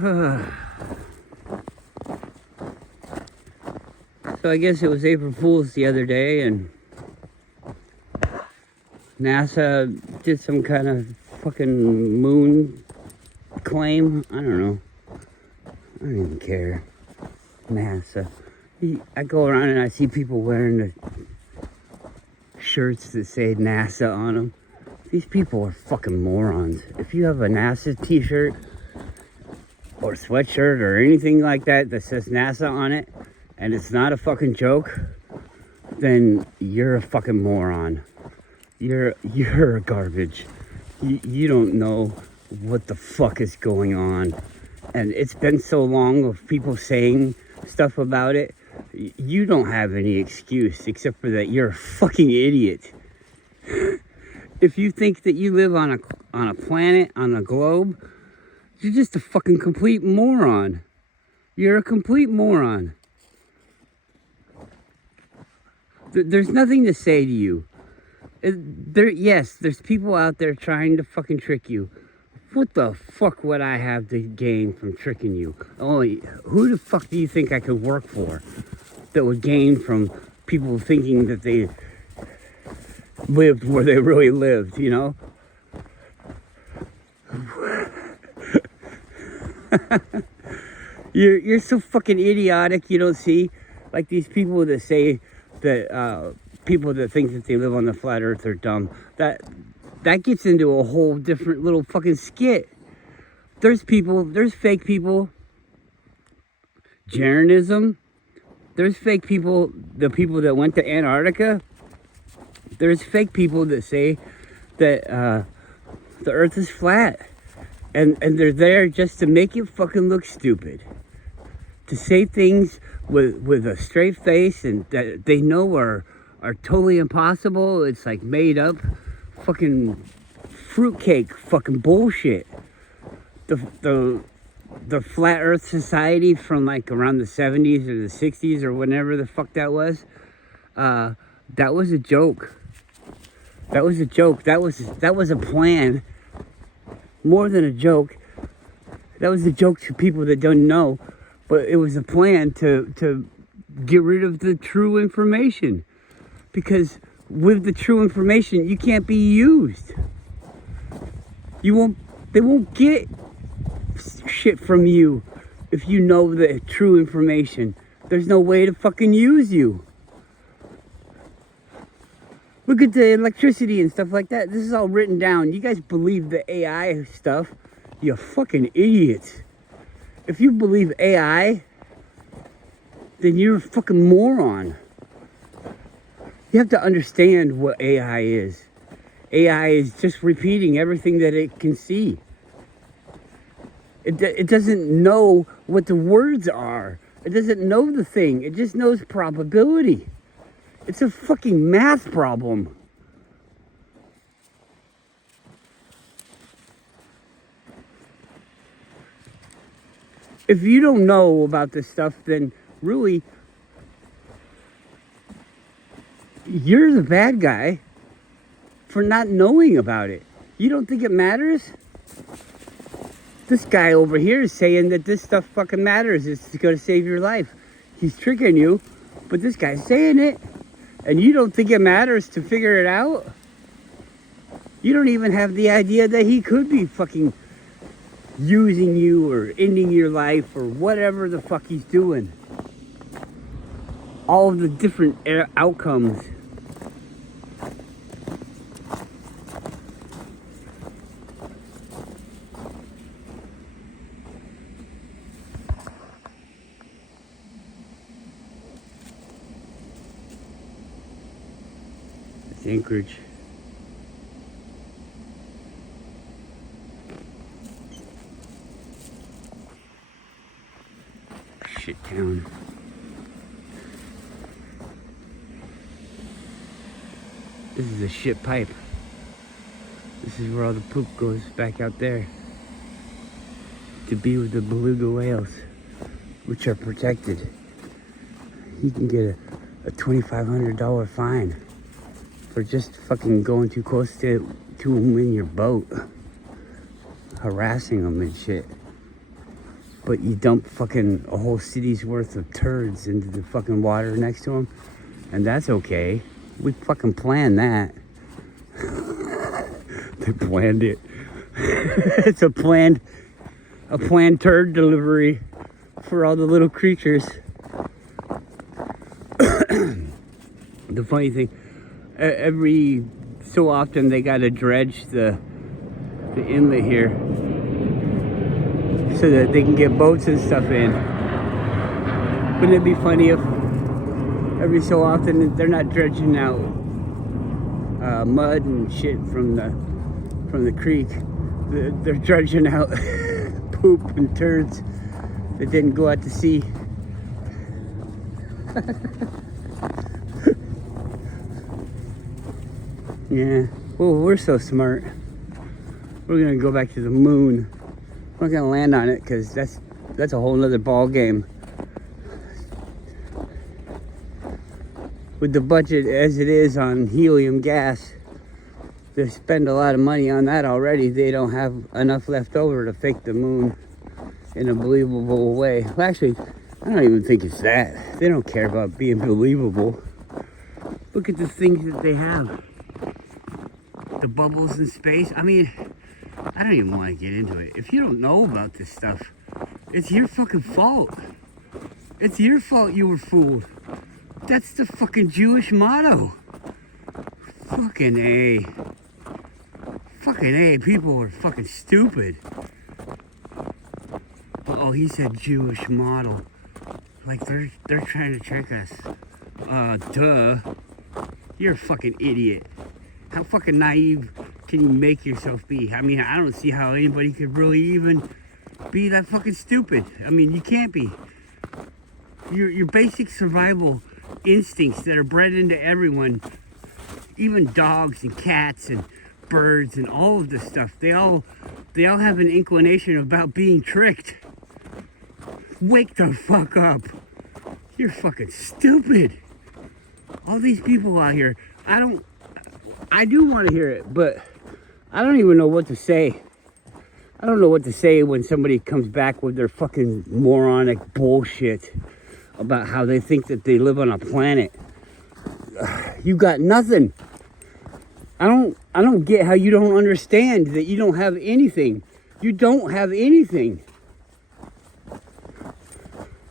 So I guess it was April Fool's the other day, and NASA did some kind of fucking moon claim. I don't know. I don't even care. NASA. I go around and I see people wearing the shirts that say NASA on them. These people are fucking morons. If you have a NASA t-shirt or sweatshirt or anything like that that says NASA on it, and it's not a fucking joke, then you're a fucking moron. You're garbage. You don't know what the fuck is going on. And it's been so long of people saying stuff about it. You don't have any excuse except for that you're a fucking idiot. If you think that you live on a planet, on a globe, you're just a fucking complete moron. You're a complete moron. There's nothing to say to you. Yes, there's people out there trying to fucking trick you. What the fuck would I have to gain from tricking you? Who the fuck do you think I could work for that would gain from people thinking that they lived where they really lived, you know? You're so fucking idiotic, you don't see? Like these people that say that people that think that they live on the flat earth are dumb. That gets into a whole different little fucking skit. There's fake people. Jeranism. There's fake people, the people that went to Antarctica. There's fake people that say that the earth is flat. And they're there just to make you fucking look stupid. To say things with a straight face and that they know are totally impossible. It's like made up fucking fruitcake fucking bullshit. The Flat Earth Society from like around the 70s or the 60s or whenever the fuck that was a joke. That was a joke. That was a plan. More than a joke. That was a joke to people that don't know. But it was a plan to get rid of the true information. Because with the true information, you can't be used. They won't get shit from you if you know the true information. There's no way to fucking use you. Look at the electricity and stuff like that. This is all written down. You guys believe the AI stuff. You fucking idiots. If you believe AI, then you're a fucking moron. You have to understand what AI is. AI is just repeating everything that it can see. It doesn't know what the words are. It doesn't know the thing. It just knows probability. It's a fucking math problem. If you don't know about this stuff, then really, you're the bad guy for not knowing about it. You don't think it matters? This guy over here is saying that this stuff fucking matters. It's going to save your life. He's tricking you, but this guy's saying it. And you don't think it matters to figure it out? You don't even have the idea that he could be fucking using you or ending your life or whatever the fuck he's doing. All of the different outcomes. It's Anchorage. Shit town. This is a shit pipe. This is where all the poop goes back out there to be with the beluga whales, which are protected. You can get a $2,500 fine for just fucking going too close to them in your boat, harassing them and shit. but you dump fucking a whole city's worth of turds into the fucking water next to them, and that's okay. We fucking planned that. They planned it. It's a planned turd delivery for all the little creatures. The funny thing, every so often they gotta dredge the inlet here so that they can get boats and stuff in. Wouldn't it be funny if every so often they're not dredging out mud and shit from the creek? They're dredging out poop and turds that didn't go out to sea. Yeah, well, we're so smart. We're gonna go back to the moon. We're not gonna land on it because that's a whole nother ball game. With the budget as it is on helium gas, they spend a lot of money on that already. They don't have enough left over to fake the moon in a believable way. Well, actually, I don't even think it's that. They don't care about being believable. Look at the things that they have. The bubbles in space. I mean, I don't even want to get into it. If you don't know about this stuff, it's your fucking fault. It's your fault you were fooled. That's the fucking Jewish motto. Fucking A. Fucking A. People are fucking stupid. Oh, he said Jewish model. Like they're trying to trick us. Duh. You're a fucking idiot. How fucking naive can you make yourself be? I mean, I don't see how anybody could really even be that fucking stupid. I mean, you can't be. Your basic survival instincts that are bred into everyone, even dogs and cats and birds and all of this stuff, they all have an inclination about being tricked. Wake the fuck up. You're fucking stupid. All these people out here, I do want to hear it, but I don't even know what to say. I don't know what to say when somebody comes back with their fucking moronic bullshit about how they think that they live on a planet. You got nothing. I don't get how you don't understand that you don't have anything. You don't have anything.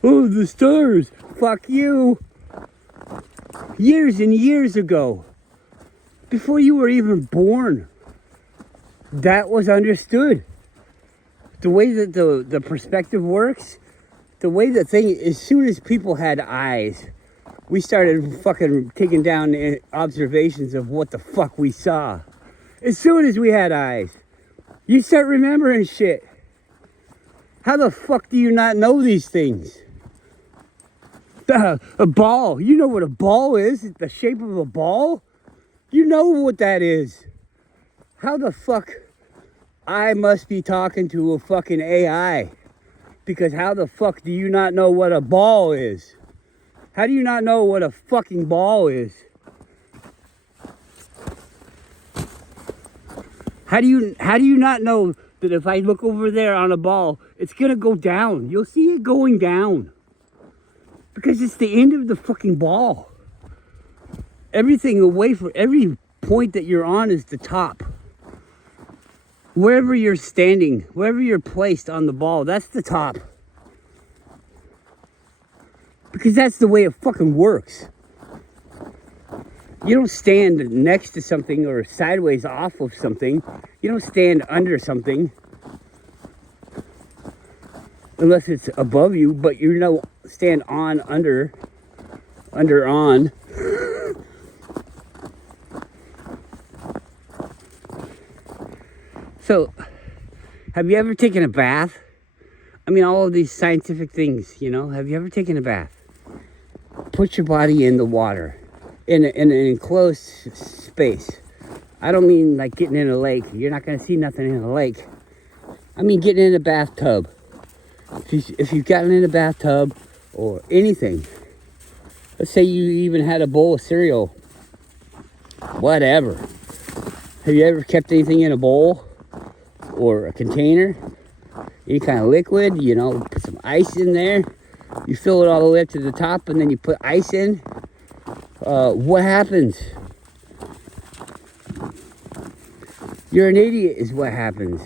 Oh, the stars. Fuck you. Years and years ago, before you were even born, that was understood. The way that the perspective works, the way the thing, as soon as people had eyes, we started fucking taking down observations of what the fuck we saw. As soon as we had eyes, you start remembering shit. How the fuck do you not know these things? A ball. You know what a ball is? The shape of a ball? You know what that is. How the fuck I must be talking to a fucking AI? Because how the fuck do you not know what a ball is? How do you not know what a fucking ball is? How do you not know that if I look over there on a ball, it's gonna go down? You'll see it going down. Because it's the end of the fucking ball. Everything away from every point that you're on is the top. Wherever you're standing, wherever you're placed on the ball, that's the top. Because that's the way it fucking works. You don't stand next to something or sideways off of something. You don't stand under something. Unless it's above you, but you don't stand on, under, on. So, have you ever taken a bath? I mean, all of these scientific things, you know, have you ever taken a bath? Put your body in the water, in an enclosed space. I don't mean like getting in a lake. You're not going to see nothing in a lake. I mean getting in a bathtub. If you've gotten in a bathtub or anything, let's say you even had a bowl of cereal, whatever. Have you ever kept anything in a bowl or a container? Any kind of liquid, you know, put some ice in there, you fill it all the way up to the top, and then you put ice in, what happens? You're an idiot is what happens.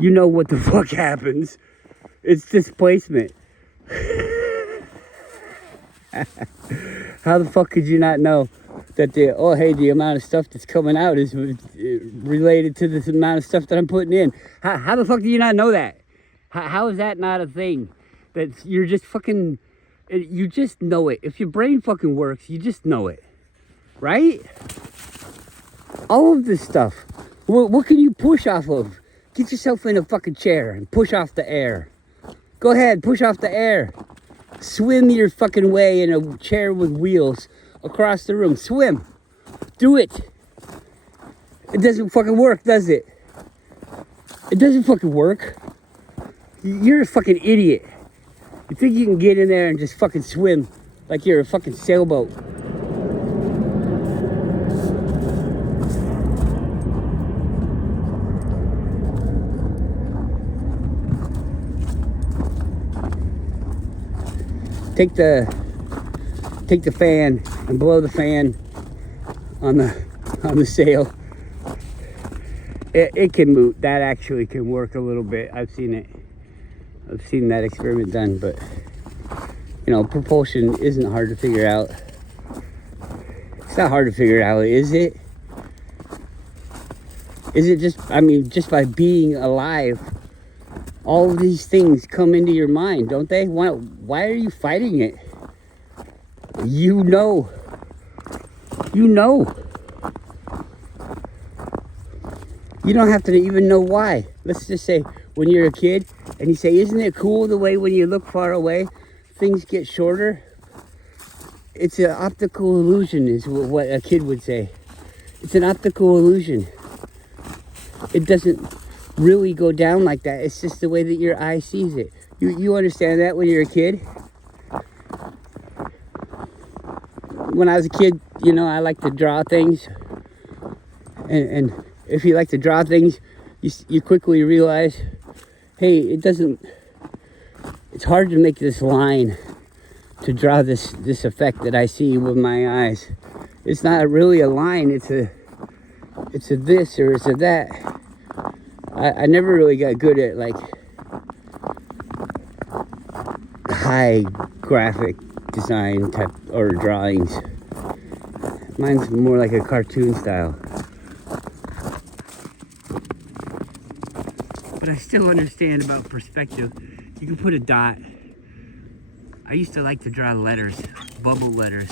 You know what the fuck happens. It's displacement. How the fuck could you not know that the amount of stuff that's coming out is related to this amount of stuff that I'm putting in? How the fuck do you not know that? How is that not a thing? That you're just fucking, you just know it. If your brain fucking works, you just know it. Right? All of this stuff. What can you push off of? Get yourself in a fucking chair and push off the air. Go ahead, push off the air. Swim your fucking way in a chair with wheels across the room. Swim. Do it. It doesn't fucking work, does it? It doesn't fucking work. You're a fucking idiot. You think you can get in there and just fucking swim like you're a fucking sailboat. Take the fan and blow the fan on the sail. It can move. That actually can work a little bit. I've seen it. I've seen that experiment done, but you know, propulsion isn't hard to figure out. It's not hard to figure out, is it? Is it just, I mean, just by being alive, all of these things come into your mind, don't they? Why are you fighting it? You know. You know. You don't have to even know why. Let's just say when you're a kid and you say, isn't it cool the way when you look far away, things get shorter? It's an optical illusion is what a kid would say. It's an optical illusion. It doesn't really go down like that. It's just the way that your eye sees it. You understand that when you're a kid? When I was a kid, you know, I like to draw things. And if you like to draw things, you quickly realize, hey, it's hard to make this line, to draw this effect that I see with my eyes. It's not really a line, it's a this or it's a that. I never really got good at like high graphic design type or drawings. Mine's more like a cartoon style. But I still understand about perspective. You can put a dot. I used to like to draw letters, bubble letters.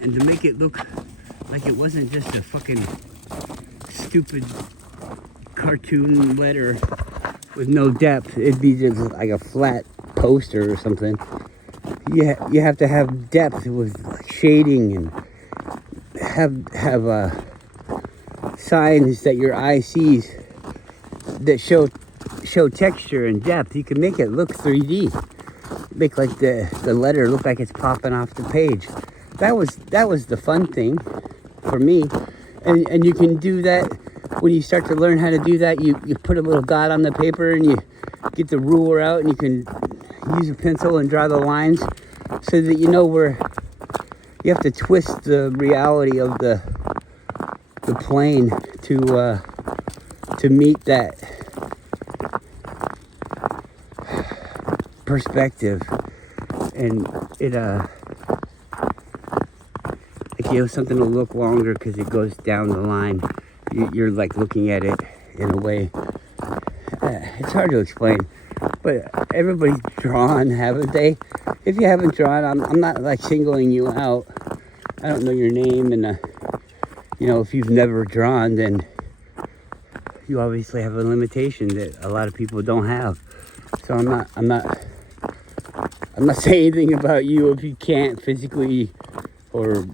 And to make it look like it wasn't just a fucking stupid cartoon letter with no depth, it'd be just like a flat poster or something. You have to have depth with like shading and have signs that your eye sees that show texture and depth. You can make it look 3D. Make like the letter look like it's popping off the page. That was the fun thing for me. And you can do that when you start to learn how to do that. You put a little dot on the paper and you get the ruler out and you can use a pencil and draw the lines so that you know where you have to twist the reality of the plane to meet that perspective. And it like, you know, something will look longer because it goes down the line. You're like looking at it in a way. It's hard to explain, but everybody's drawn, haven't they? If you haven't drawn, I'm not like singling you out. I don't know your name, and you know, if you've never drawn, then you obviously have a limitation that a lot of people don't have. So I'm not saying anything about you if you can't physically or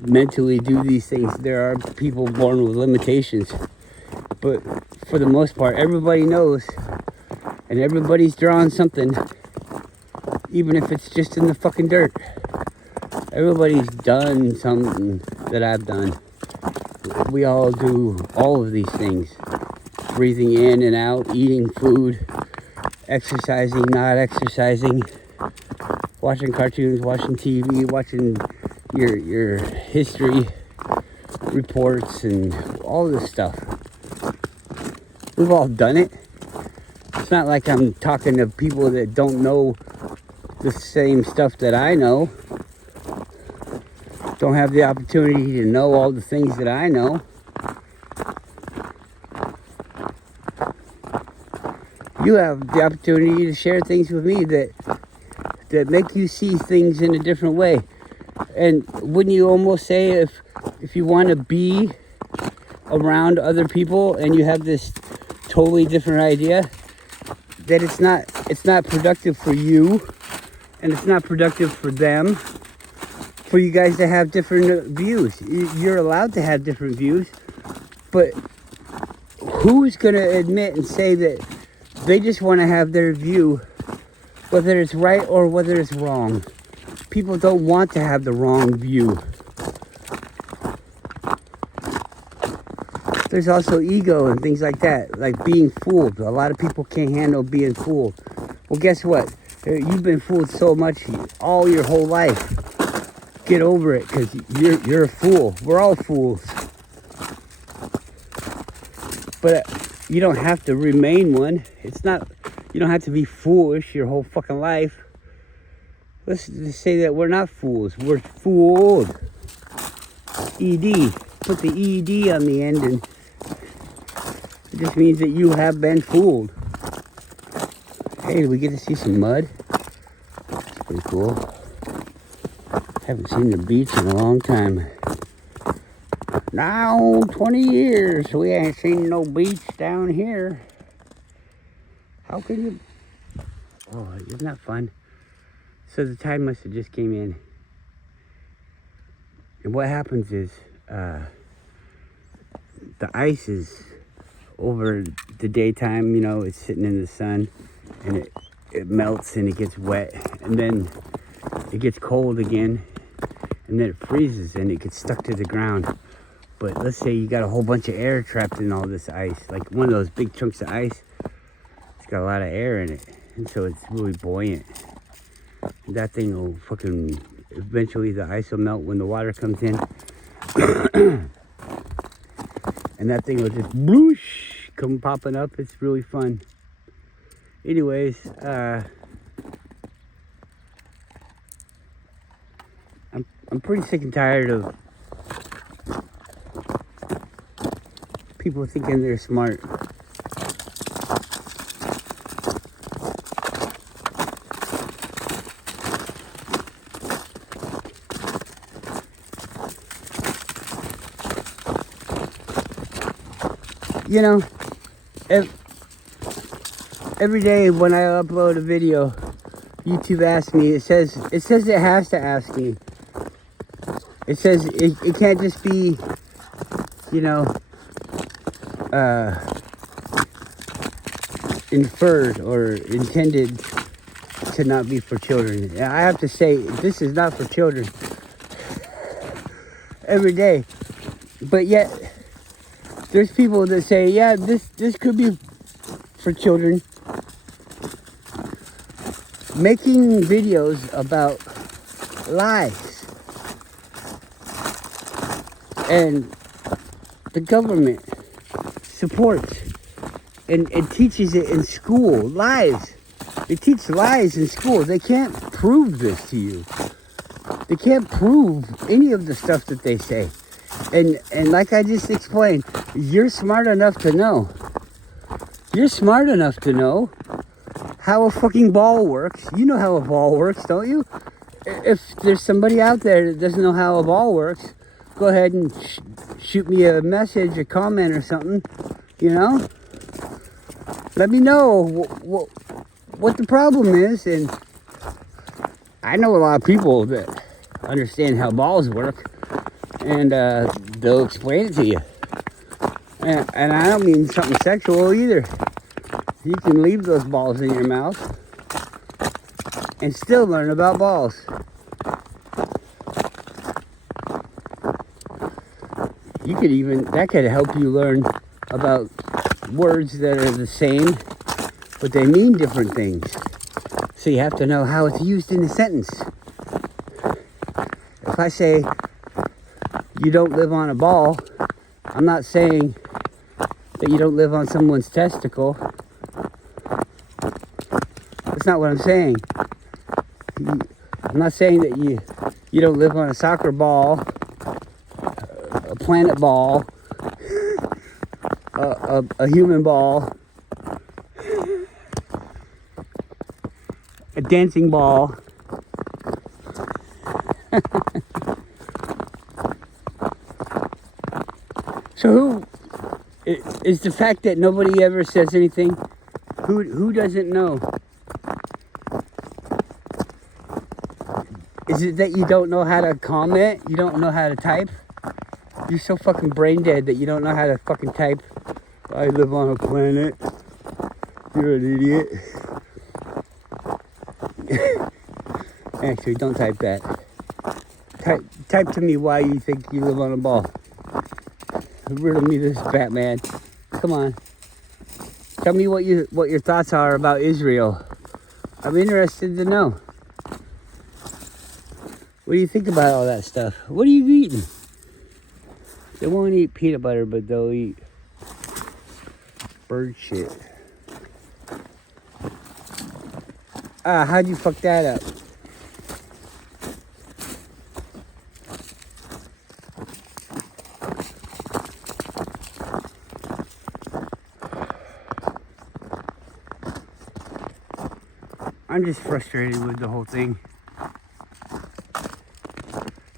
mentally do these things. There are people born with limitations, but for the most part, everybody knows, and everybody's drawn something, even if it's just in the fucking dirt. Everybody's done something that I've done. We all do all of these things. Breathing in and out, eating food, exercising, not exercising, watching cartoons, watching TV, watching your history reports and all this stuff. We've all done it. It's not like I'm talking to people that don't know the same stuff that I know. Don't have the opportunity to know all the things that I know. You have the opportunity to share things with me that make you see things in a different way. And wouldn't you almost say if you want to be around other people and you have this totally different idea, that it's not productive for you and it's not productive for them, for you guys to have different views. You're allowed to have different views, but who's going to admit and say that they just want to have their view, whether it's right or whether it's wrong? People don't want to have the wrong view. There's also ego and things like that, like being fooled. A lot of people can't handle being fooled. Well, guess what? You've been fooled so much all your whole life. Get over it, because you're a fool. We're all fools. But you don't have to remain one. You don't have to be foolish your whole fucking life. Let's just say that we're not fools. We're fooled. ED. Put the ED on the end, and it just means that you have been fooled. Hey, we get to see some mud. That's pretty cool. Haven't seen the beach in a long time. Now, 20 years, we ain't seen no beach down here. How can you... Oh, isn't that fun? So the tide must have just came in. And what happens is, the ice is over the daytime, it's sitting in the sun, and it melts and it gets wet, and then it gets cold again, and then it freezes and it gets stuck to the ground. But let's say you got a whole bunch of air trapped in all this ice, like one of those big chunks of ice. It's got a lot of air in it, and so it's really buoyant. That thing will fucking, eventually the ice will melt when the water comes in. And that thing will just bloosh, come popping up. It's really fun. Anyways, I'm pretty sick and tired of people thinking they're smart. Every day when I upload a video, YouTube asks me, it says it has to ask me. It says it can't just be, inferred or intended to not be for children. And I have to say, this is not for children. Every day. But yet, there's people that say, yeah, this could be for children. Making videos about lies. And the government supports and teaches it in school. Lies. They teach lies in school. They can't prove this to you. They can't prove any of the stuff that they say. And like I just explained, you're smart enough to know. You're smart enough to know how a fucking ball works. You know how a ball works, don't you? If there's somebody out there that doesn't know how a ball works, go ahead and shoot me a message, a comment or something, Let me know what the problem is. And I know a lot of people that understand how balls work, and they'll explain it to you. And I don't mean something sexual either. You can leave those balls in your mouth and still learn about balls. That could help you learn about words that are the same but they mean different things. So you have to know how it's used in a sentence. If I say, you don't live on a ball, I'm not saying that you don't live on someone's testicle. That's not what I'm saying. I'm not saying that you don't live on a soccer ball, a planet ball, a human ball, a dancing ball. So who is the fact that nobody ever says anything? Who doesn't know? Is it that you don't know how to comment? You don't know how to type? You're so fucking brain dead that you don't know how to fucking type. I live on a planet. You're an idiot. Actually, don't type that. Type to me why you think you live on a ball. Riddle me this, Batman. Come on. Tell me what your thoughts are about Israel. I'm interested to know. What do you think about all that stuff? What are you eating? They won't eat peanut butter, but they'll eat bird shit. How'd you fuck that up? I'm just frustrated with the whole thing.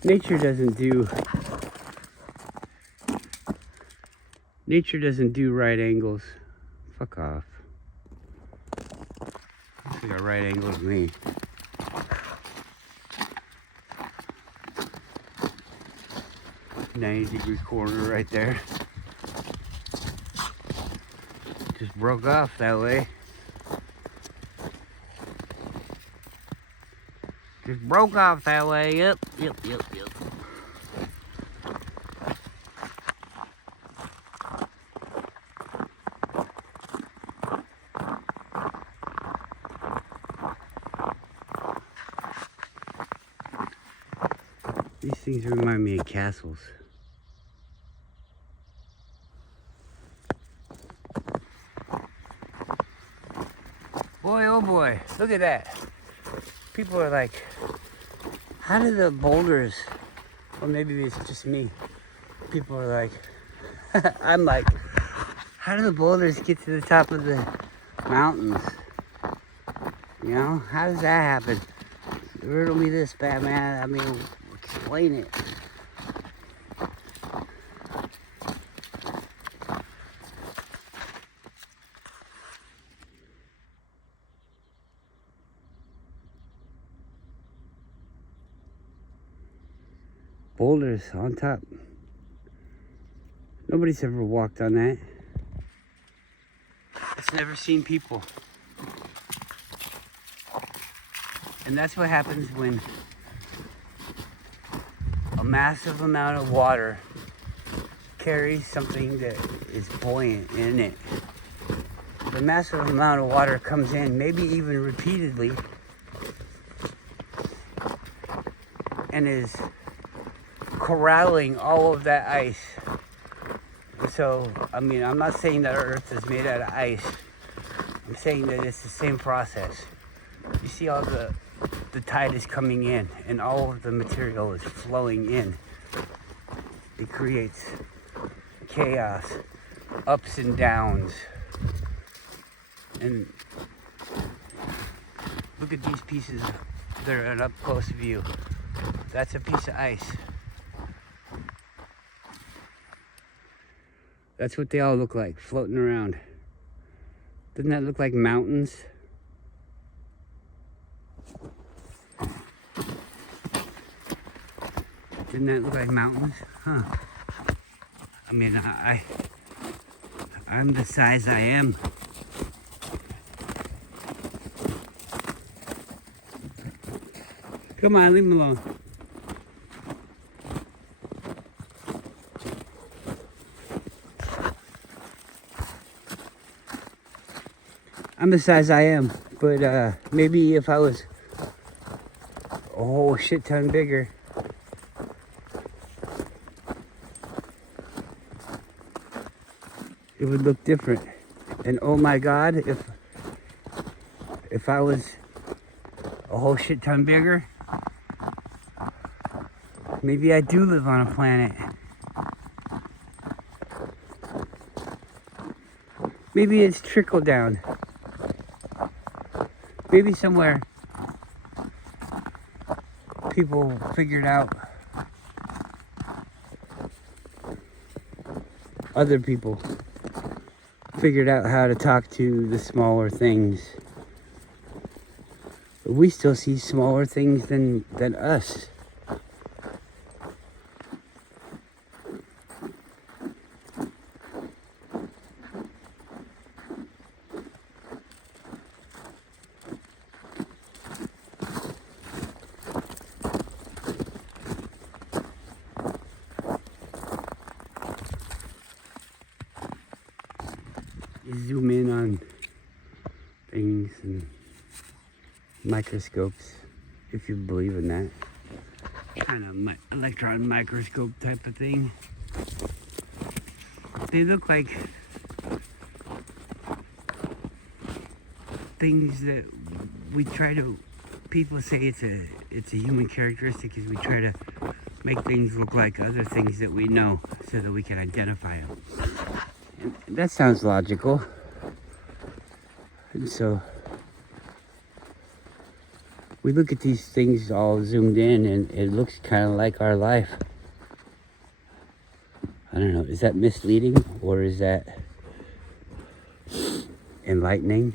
Nature doesn't do right angles. Fuck off. Looks like a right angle to me. "90-degree corner right there. Just broke off that way. Just broke off that way. Yep. These things remind me of castles. Boy, oh boy, look at that. People are like, how do the boulders, or maybe it's just me, people are like, I'm like, how do the boulders get to the top of the mountains? You know, how does that happen? Riddle me this, Batman. I mean, explain it. Boulders on top. Nobody's ever walked on that. It's never seen people. And that's what happens when a massive amount of water carries something that is buoyant in it. The massive amount of water comes in, maybe even repeatedly, and is corralling all of that ice. So, I mean, I'm not saying that our Earth is made out of ice. I'm saying that it's the same process. You see all the tide is coming in and all of the material is flowing in. It creates chaos, ups and downs. And look at these pieces. They're an up close view. That's a piece of ice. That's what they all look like, floating around. Doesn't that look like mountains? Didn't that look like mountains? Huh. I mean, I'm the size I am. Come on, leave me alone. I'm the size I am, but maybe if I was a whole shit ton bigger, it would look different. And oh my God, if I was a whole shit ton bigger, maybe I do live on a planet. Maybe it's trickle down. Maybe somewhere people figured out, other people figured out how to talk to the smaller things. But we still see smaller things than us. You zoom in on things and microscopes, if you believe in that kind of electron microscope type of thing. They look like things that we try to, people say it's a human characteristic, is we try to make things look like other things that we know so that we can identify them. And that sounds logical. And so we look at these things all zoomed in and it looks kind of like our life. I don't know, is that misleading or is that enlightening?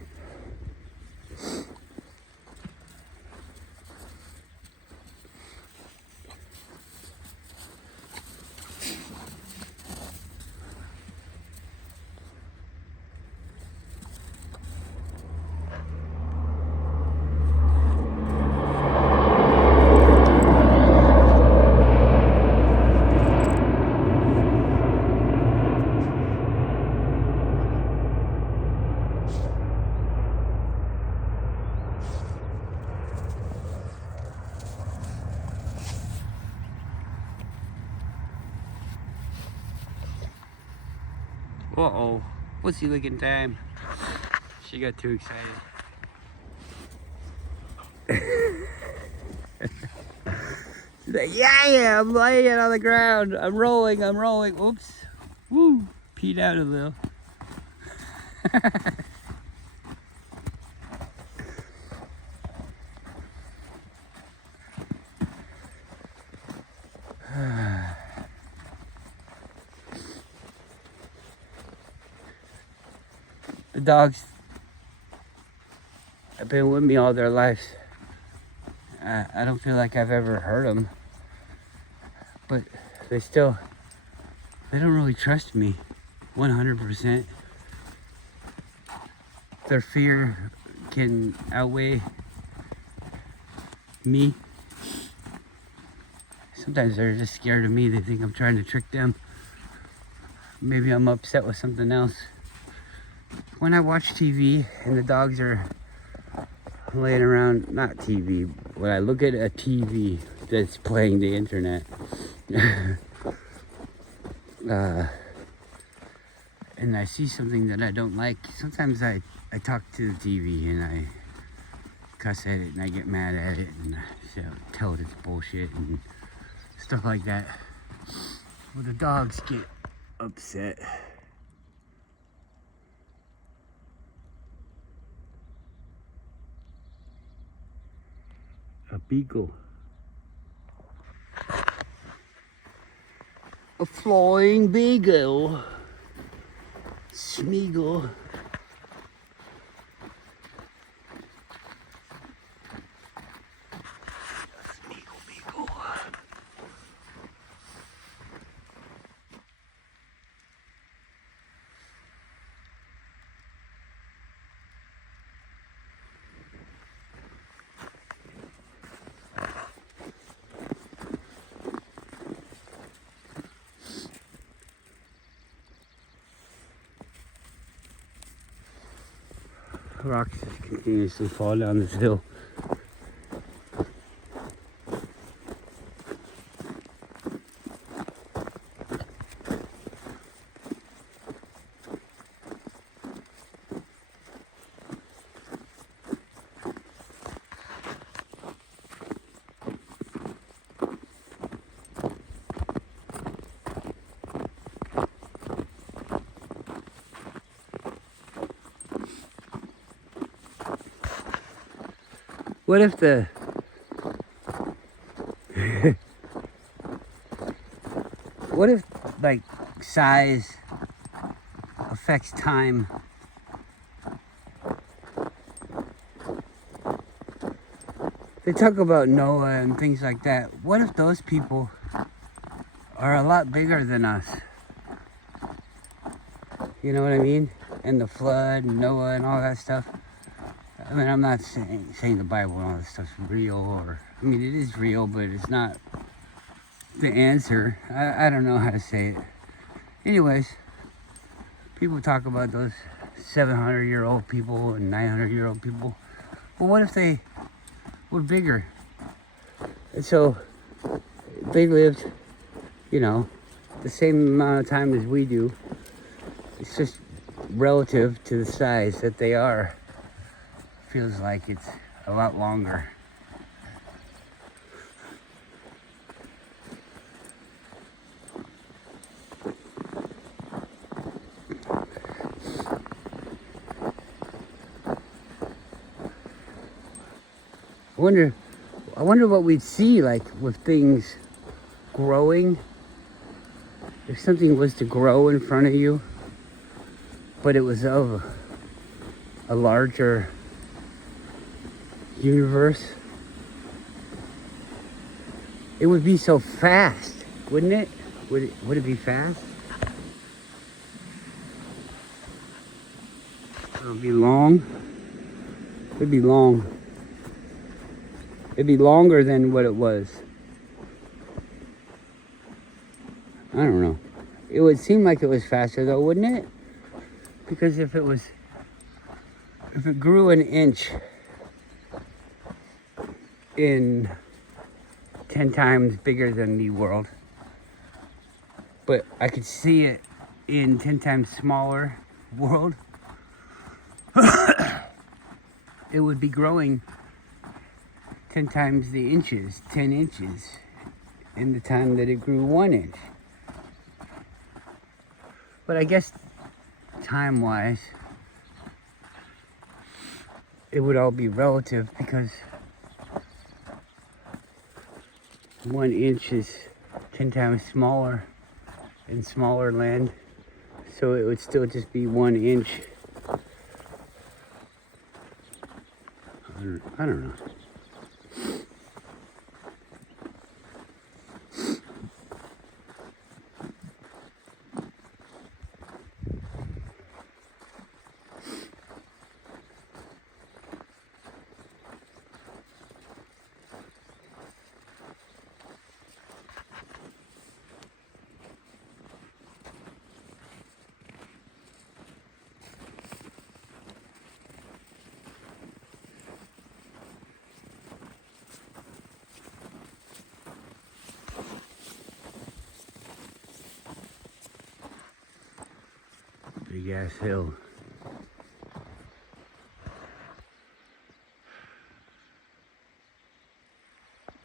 Uh-oh, pussy licking time. She got too excited. She's like, yeah, I'm laying on the ground. I'm rolling. Oops. Woo, peed out a little. The dogs have been with me all their lives. I don't feel like I've ever hurt them, but they don't really trust me 100%. Their fear can outweigh me. Sometimes they're just scared of me. They think I'm trying to trick them. Maybe I'm upset with something else. When I watch TV and the dogs are laying around, not TV, when I look at a TV that's playing the internet, and I see something that I don't like, sometimes I talk to the TV and I cuss at it and I get mad at it and I tell it it's bullshit and stuff like that. Well, the dogs get upset. A beagle. A flying beagle. Smeagol. Smeagol beagle. Rocks just continuously fall down this hill. What if the what if like size affects time? They talk about Noah and things like that. What if those people are a lot bigger than us? You know what I mean? And the flood and Noah and all that stuff. I mean, I'm not saying the Bible and all this stuff's real, or, I mean, it is real, but it's not the answer. I don't know how to say it. Anyways, people talk about those 700-year-old people and 900-year-old people. Well, what if they were bigger? And so they lived, you know, the same amount of time as we do. It's just relative to the size that they are. Feels like it's a lot longer. I wonder what we'd see like with things growing. If something was to grow in front of you, but it was of a larger universe, it would be so fast, wouldn't it? Would it be fast? It would be long. It'd be long. It'd be longer than what it was. I don't know. It would seem like it was faster though, wouldn't it? Because if it grew an inch in 10 times bigger than the world, but I could see it in 10 times smaller world, it would be growing 10 times the inches, 10 inches in the time that it grew 1 inch. But I guess time-wise, it would all be relative, because 1 inch is 10 times smaller in smaller land, so it would still just be 1 inch. I don't know. Big ass hill.